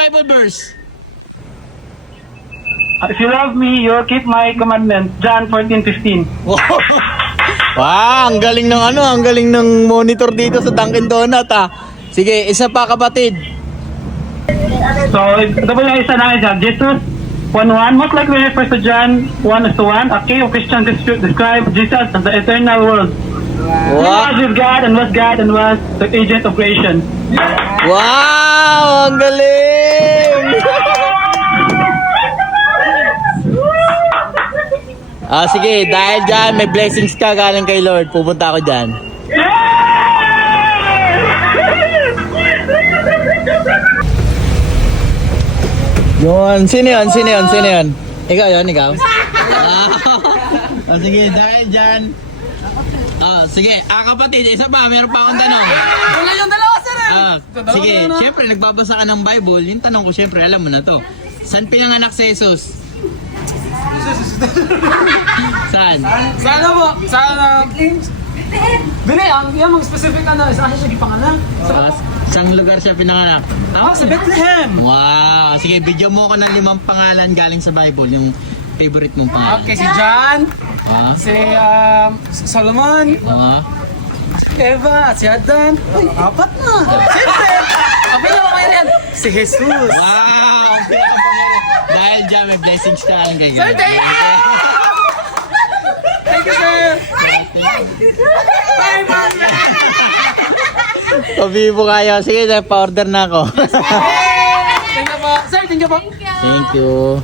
Bible verse? If you love me, you'll keep my commandments. John 14:15. Wow, ang galing ng ang galing ng monitor dito sa Dunkin Donut Sige, isa pa kapatid. So, ito po yung isa namin dyan. Jesus 1:1. Most likely refers to John 1:1. A king of Christians describe Jesus as the eternal world. He was with God and was the agent of creation. Wow, ang galing! Sige, dahil dyan, may blessings ka galing kay Lord. Pupunta ako dyan. Yun, sino yun? Ikaw yun, ikaw? Sige, dahil dyan. Sige, kapatid, isa pa, meron pa akong tanong. Wala yung dalawa, sir. Sige, syempre, nagbabasa ka ng Bible. Yung tanong ko, syempre, alam mo na to. Saan pinanganak si Jesus? Saan? Sana po? Sana... Dili, yung mga specific saan siya ipanganak? Saan lugar siya pinanganak? Sa Bethlehem. Wow! Sige, bigyan mo ko ng 5 pangalan galing sa Bible. Yung favorite mong pangalan. Okay, si John, si Solomon, Eva, at si Adan. Ay, 4 na. Siyempre, abay na mga yan. Si Jesus. Wow! Dahil dyan, may blessings ka lang kayo. Sir, thank you! Thank you, sir! Bye, man! Pabibo kayo. Sige, pa-order na ako. Thank you po. Sir, thank you po. Thank you.